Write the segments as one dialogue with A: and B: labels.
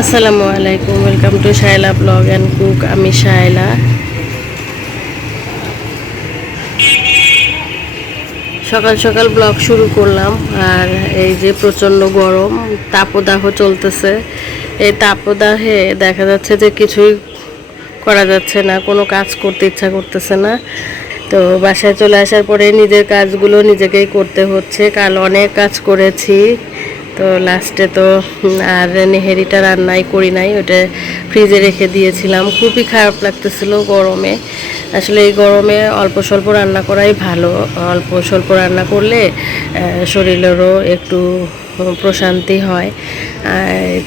A: আসসালামু আলাইকুম welcome to Shaila blog and cook আমি শায়লা। সকাল সকাল ব্লগ শুরু করলাম, আর এই যে প্রচণ্ড গরম, তাপদাহ চলতেছে। এই তাপদাহে দেখা যাচ্ছে যে কিছুই করা যাচ্ছে না, কোনো কাজ করতে ইচ্ছা করতেছে না। তো বাসায় চলে আসার পরে নিজের কাজগুলো নিজেকেই করতে হচ্ছে, কাল অনেক কাজ করেছি। তো লাস্টে তো আর নেহেরিটা রান্নাই করি নাই, ওটা ফ্রিজে রেখে দিয়েছিলাম। খুবই খারাপ লাগতেছিল গরমে। আসলে এই গরমে অল্প স্বল্প রান্না করাই ভালো। অল্প স্বল্প রান্না করলে শরীরেরও একটু প্রশান্তি হয়।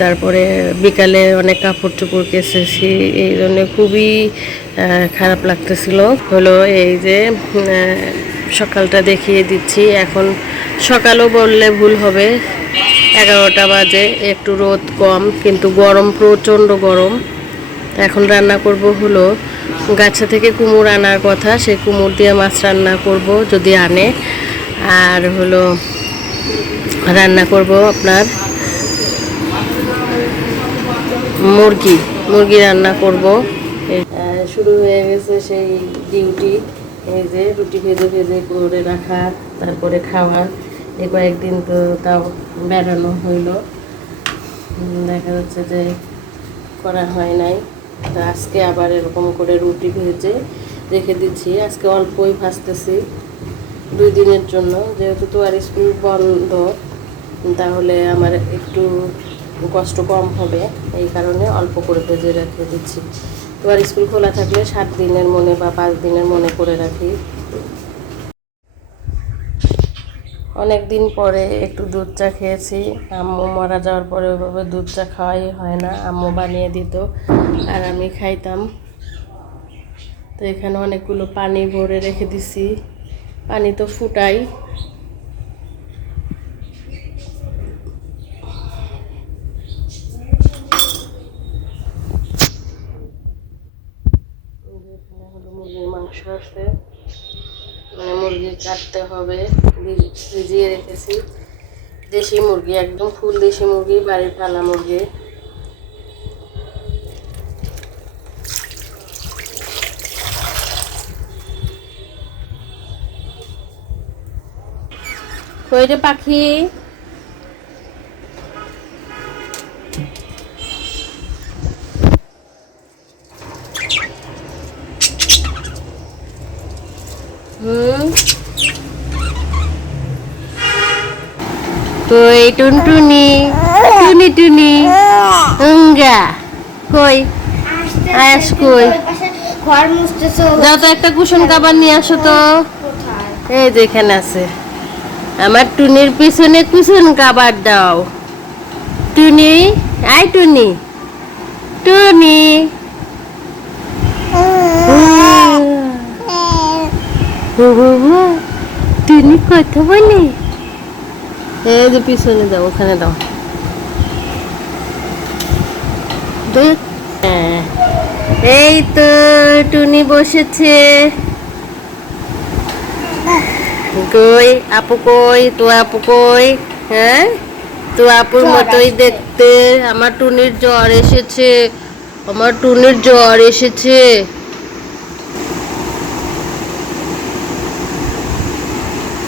A: তারপরে বিকালে অনেক কাপড় চোপড় কেসেছি এই জন্য খুবই খারাপ লাগতেছিল। হলো এই যে সকালটা দেখিয়ে দিচ্ছি। এখন সকালও বললে ভুল হবে। এগারোটা বাজে, একটু রোদ কম, কিন্তু গরম, প্রচণ্ড গরম। এখন রান্না করব হলো গাছা থেকে কুমড় আনার কথা। সেই কুমড় দিয়ে মাছ রান্না করব, যদি আনে। আর হলো রান্না করব আপনার মুরগি। মুরগি রান্না করব। শুরু হয়ে গেছে সেই ডিউটি। এই যে রুটি ভেজে ভেজে করে রাখা, তারপরে খাওয়া। এই কয়েকদিন তো তাও বেড়ানো হইল। দেখা যাচ্ছে যে করা হয় নাই। তো আজকে আবার এরকম করে রুটি ভেজে রেখে দিচ্ছি। আজকে অল্পই ভাজতেছি দুই দিনের জন্য। যেহেতু তো আর স্কুল বন্ধ, তাহলে আমার একটু কষ্ট কম হবে। এই কারণে অল্প করে ভেজে রেখে দিচ্ছি। তো আর স্কুল খোলা থাকলে সাত দিনের মনে বা পাঁচ দিনের মনে করে রাখি। অনেক দিন পরে একটু দুধ চা খেয়েছি। আম্মু মারা যাওয়ার পরে ওইভাবে দুধ চা খাওয়াই হয় না। আম্মু বানিয়ে দিত আর আমি খাইতাম। তো এখানে অনেকগুলো পানি ভরে রেখে দিছি। পানি তো ফুটাই এই যে এখানে হলো মুরগির মাংস আছে মানে মুরগি কাটতে হবে। ভিজিয়ে রেখেছি। দেশি মুরগি, একদম ফুল দেশি মুরগি, বাড়ির পালা মুরগি। কইরে পাখি? হুম? কই টুনটুনি টুনি টুনি উঙ্গা কই আয়াস কই যাও তো একটা কুশন কাবার নিয়ে আসো তো এই যে এখানে আছে আমার টুনির পিছনে কুশন কাবার দাও টুনি আই টুনি টুনি টুনি কথা বলে এই যে পিছনে দাও ওখানে দাও। হ্যাঁ। এই তো টুনি বসেছে। কই আপু কই তো আপু কই? হ্যাঁ? তো আপুর মতোই দেখতে। আমার টুনির জ্বর এসেছে। আমার টুনির জ্বর এসেছে।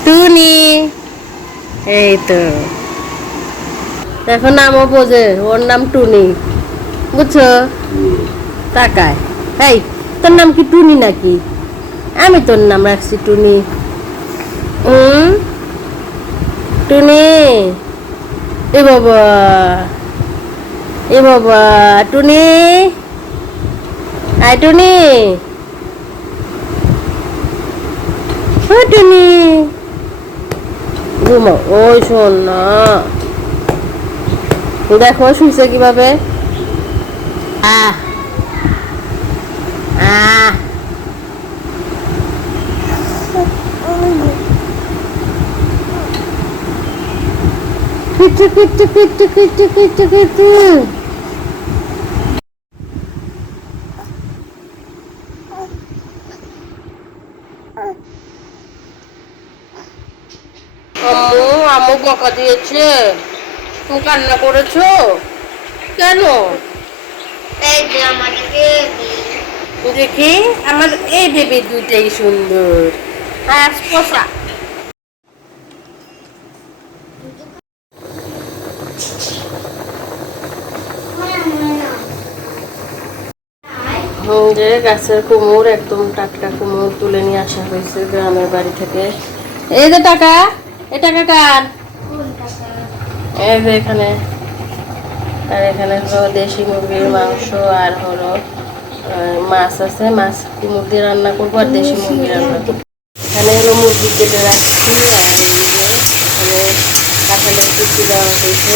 A: টুনি! এই তো। এখন নামও বোঝে ওর নাম টুনি। বুঝছ? তাকায়। এই, তোর নাম কি টুনি নাকি? আমি তোর নাম রাখছি টুনি। হুম টুনি? এ বাবা। এ বাবা, টুনি? আয় টুনি। টুনি। ঘুমো। ওই শোন না। দেখো শুনছে কীভাবে? আহ। আহ। কিটু কিটু কিটু কিটু কিটু কিটু আম্মু দিয়েছে? তুমি কান্না করেছ? কেন? দেখি আমার এই বেবি দুইটাই সুন্দর। পোষা। হুম, যে গাছের কুমোর একদম টাটকা কুমোর তুলে নিয়ে আসা হয়েছে গ্রামের বাড়ি থেকে। এই যে টাকা এ টাকা কার? এই যে এখানে, আর এখানে হলো দেশি মুরগির মাংস আর হলো মাছ আছে। মাছ মুরগি রান্না করব আর দেশি মুরগি রান্না করব? এখানে হলো মুরগি কেটে রাখছি আর এখানে কুচি দেওয়া হয়েছে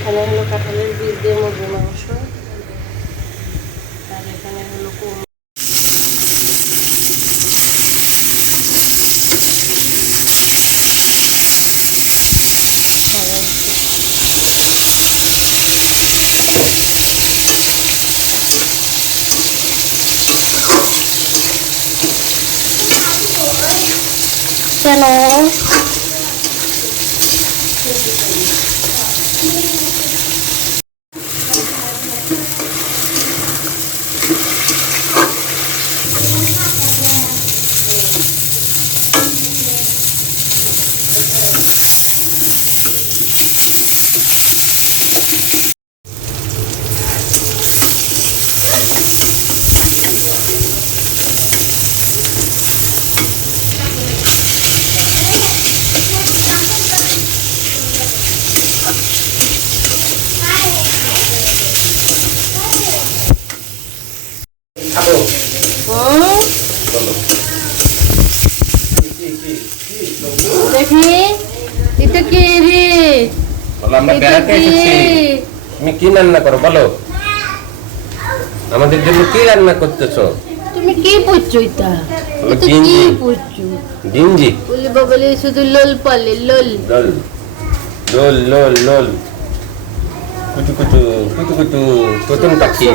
A: এখানে হলো কাঁঠালের বীজ দিয়ে মুরগির মাংস আর এখানে হলো কুমড়ো কেন
B: বলো? এসেছি। তুমি কি রান্না করো বলো? আমাদের জন্য কি রান্না করতেছো?
A: তুমি কি পড়ছো এটা? কি। পড়ছো ডিঞ্জি বলে শুধু লোল পালে লোল।
B: লোল। লোল লোল লোল। কুচু কুচু কুচু কুচু প্রথম পাখি?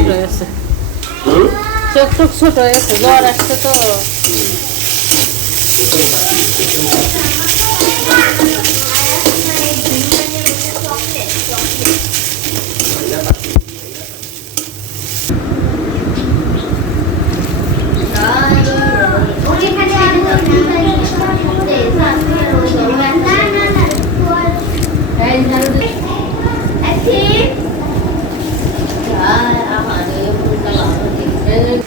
A: চোখ ছোট হয়েছে জ্বর আসছে তো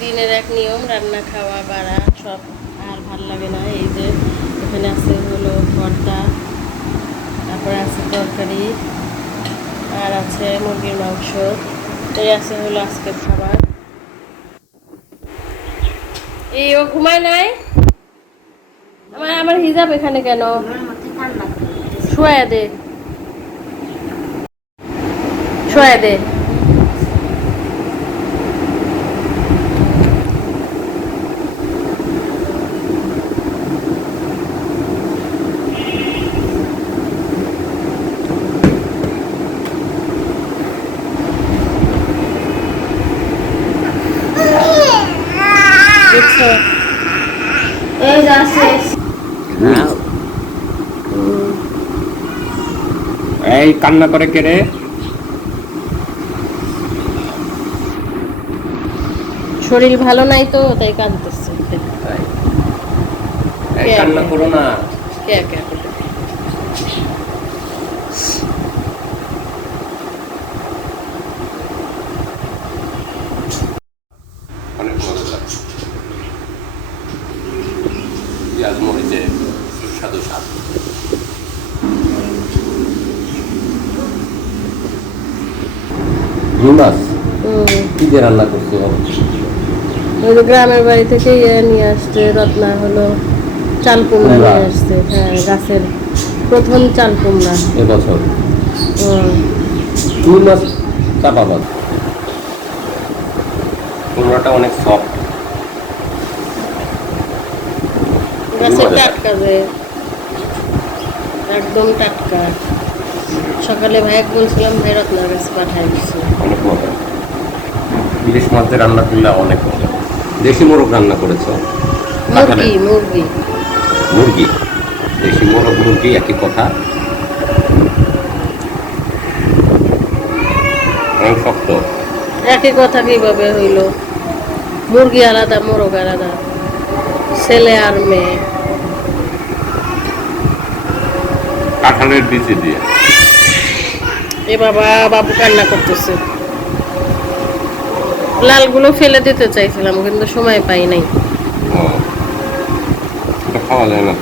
A: দিনের এক নিয়ম, রান্না, খাওয়া, বাড়া, সব আর ভালো লাগে না। এই যে এখানে আছে হলো ভর্তা, তারপরে আছে তরকারি, আর আছে মুরগির মাংস। এই আছে হলো আজকের খাবার। এই ও ঘুমায় নাই? আমার আমার হিজাব এখানে কেন? শোয়া দে। শোয়া দে। দেখছ এই যাচ্ছে
B: এই কান্না করে কে রে?
A: শরীর ভালো নাই তো তাই কাঁদতেছে।
B: কান্না করো না।
A: কে কে করে। অনেক মজা লাগছে
B: পেঁয়াজ মরিচে সুস্বাদু স্বাদ রুই মাছ দিয়ে রান্না করছ
A: ওই যে গ্রামের বাড়ি থেকে ইয়ে নিয়ে আসছে রত্না হলো চাল কুমড়া। নিয়ে আসছে হ্যাঁ গাছের প্রথম চাল কুমড়া।
B: এবছর? হুম। রুই মাছ চাপা মাছ কুমড়াটা অনেক সফট
A: গাছের টাটকা যে একদম টাটকা। সকালে ভাইয়াক বলছিলাম ভাই রত্নার গাছ পাঠাই দিচ্ছে অনেক মজা।
B: ইলিশ মাছ দিয়ে রান্না করলে অনেক মজা। দেশি মোরগ রান্না করেছ?
A: মুরগি মুরগি।
B: মুরগি? দেশি মোরগ মুরগি একই কথা? অনেক শক্ত।
A: একই কথা কীভাবে হইল? মুরগি আলাদা মোরগ আলাদা। ছেলে আর মেয়ে।
B: কাঁঠালের বিচি দিয়ে।
A: এ বাবা বাবু কান্না করতেছে। লালগুলো ফেলে দিতে চাইছিলাম কিন্তু সময় পাই নাই। খাওয়া যায় না।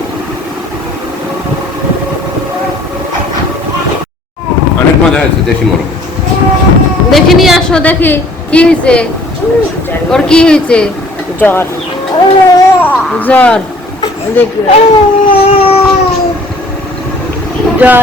B: অনেক মজা হয়েছে দেশি মোরগ।
A: দেখি নিয়ে আসো দেখি কি হয়েছে। ওর কি হয়েছে? জ্বর। জ্বর। দেখি। জ্বর।